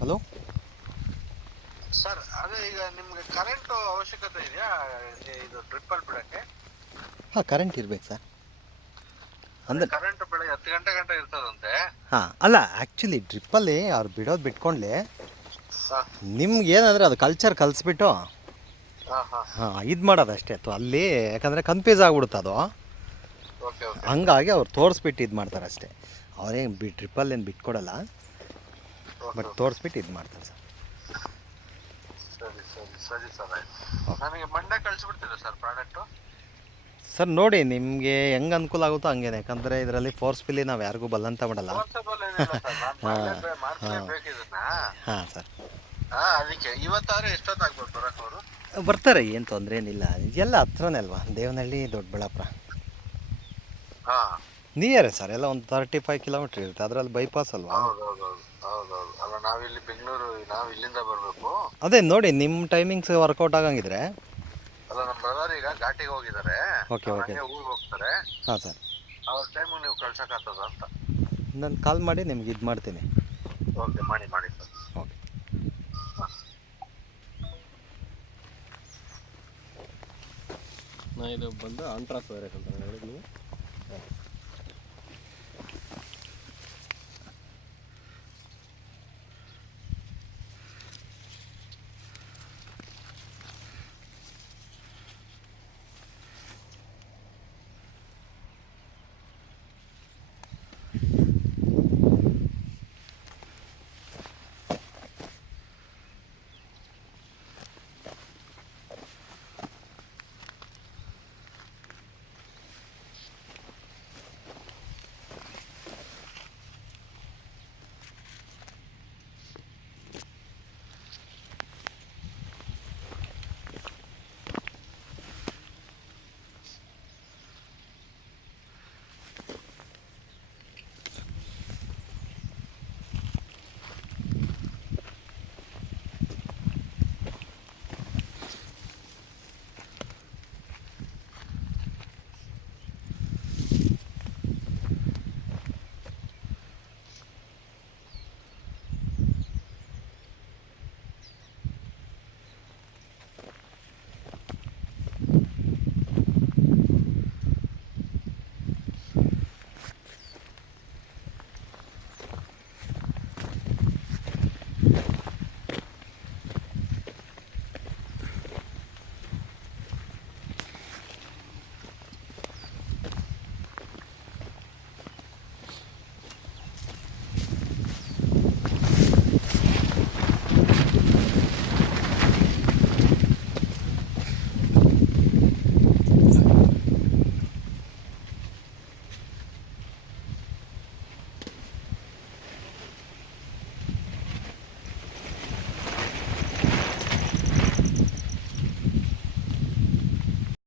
Hello sir ಅದೇ ಈಗ ನಿಮಗೆ ಕರೆಂಟ್ ಅವಶ್ಯಕತೆ ಇದೆಯಾ? ಇದು ಡ್ರಿಪ್ ಅಲ್ಲಿ ಬಿಡಕ್ಕೆ? ಹಾಂ ಕರೆಂಟ್ ಇರ್ಬೇಕು ಸರ್ ಅಂದ್ರೆ ಕರೆಂಟ್ ಬೆಳಗ್ಗೆ ಹತ್ತು ಗಂಟೆ ಗಂಟೆ ಇರ್ತದಂತೆ. ಹಾಂ ಅಲ್ಲ ಆ್ಯಕ್ಚುಲಿ ಡ್ರಿಪ್ಪಲ್ಲಿ ಅವ್ರು ಬಿಡೋದು ಬಿಟ್ಕೊಂಡ್ಲಿ ನಿಮ್ಗೆ ಏನಂದ್ರೆ ಅದು ಕಲ್ಚರ್ ಕಲಿಸ್ಬಿಟ್ಟು ಹಾ ಇದು ಮಾಡೋದು ಅಷ್ಟೇ ಅಥವಾ ಅಲ್ಲಿ ಯಾಕಂದರೆ ಕನ್ಫ್ಯೂಸ್ ಆಗ್ಬಿಡುತ್ತೆ ಅದು. ಹಂಗಾಗಿ ಅವ್ರು ತೋರಿಸ್ಬಿಟ್ಟು ಇದು ಮಾಡ್ತಾರೆ ಅಷ್ಟೇ ಅವ್ರೇನು ಬಿ ಏನು ಬಿಟ್ಕೊಡಲ್ಲ. ಬಟ್ ತೋರಿಸ್ಬಿಟ್ಟು ಇದು ಮಾಡ್ತಾರೆ ಸರ್. ಸರಿ ಸರಿ ಸರಿ ಸರ್. ಆಯ್ತು ನನಗೆ ಮಂಡೆ ಕಳಿಸ್ಬಿಡ್ತೀರಾ ಸರ್ ಪ್ರಾಡಕ್ಟು? ಸರ್ ನೋಡಿ ನಿಮಗೆ ಹೆಂಗೆ ಅನುಕೂಲ ಆಗುತ್ತೋ ಹಂಗೇನೆ. ಯಾಕಂದರೆ ಇದರಲ್ಲಿ ಫೋರ್ಸ್ಫುಲಿ ನಾವು ಯಾರಿಗೂ ಬಲ್ಲಂತ ಮಾಡಲ್ಲ. ಹಾಂ ಸರ್. ಹಾ ಅದಕ್ಕೆ ಇವತ್ತಾದ್ರೆ ಎಷ್ಟೊತ್ತಾಗ್ಬೋದು ಬರಕ್ ಬರ್ತಾರೆ ಏನು ತೊಂದರೆ ಏನಿಲ್ಲ. ಎಲ್ಲ ಹತ್ರನೇ ಅಲ್ವಾ? ದೇವನಹಳ್ಳಿ ದೊಡ್ಡಬಳ್ಳಾಪುರ. ಹಾ. ನಿಯರೇ ಸರ್ ಎಲ್ಲ ಒಂದು ತರ್ಟಿ ಫೈವ್ ಕಿಲೋಮೀಟ್ರ್ ಇರುತ್ತೆ. ಅದರಲ್ಲಿ ಬೈಪಾಸ್ ಅಲ್ವಾ? ಹೌದೌದು ಹೌದೌದು ಅಲ್ಲ ನಾವಿಲ್ಲಿ ಬೆಂಗಳೂರು ನಾವು ಇಲ್ಲಿಂದ ಬರಬೇಕು. ಅದೇ ನೋಡಿ ನಿಮ್ಮ ಟೈಮಿಂಗ್ಸ್ ವರ್ಕೌಟ್ ಆಗಂಗಿದ್ರೆ. ಅಲ್ಲ ನಮ್ಮ ಬ್ರದರ್ ಈಗ ಘಾಟಿಗೆ ಹೋಗಿದ್ದಾರೆ. ಓಕೆ ಓಕೆ ಹಂಗೆ ಊರಿಗೆ ಹೋಗ್ತಾರೆ. ಹಾಂ ಸರ್ ಅವ್ರ ಟೈಮು ನೀವು ಕಳ್ಸಕ್ಕಾಗ್ತದ ಅಂತ. ನಾನು ಕಾಲ್ ಮಾಡಿ ನಿಮ್ಗೆ ಇದು ಮಾಡ್ತೀನಿ. ಓಕೆ ಮಾಡಿ ಮಾಡಿ ಸರ್ ಓಕೆ ನಾ ಇದು ಬಂದು ಅಂಟ್ರಾಸ್ ವೈರಸ್ ಅಂತ ಹೇಳಿದ್ವಿ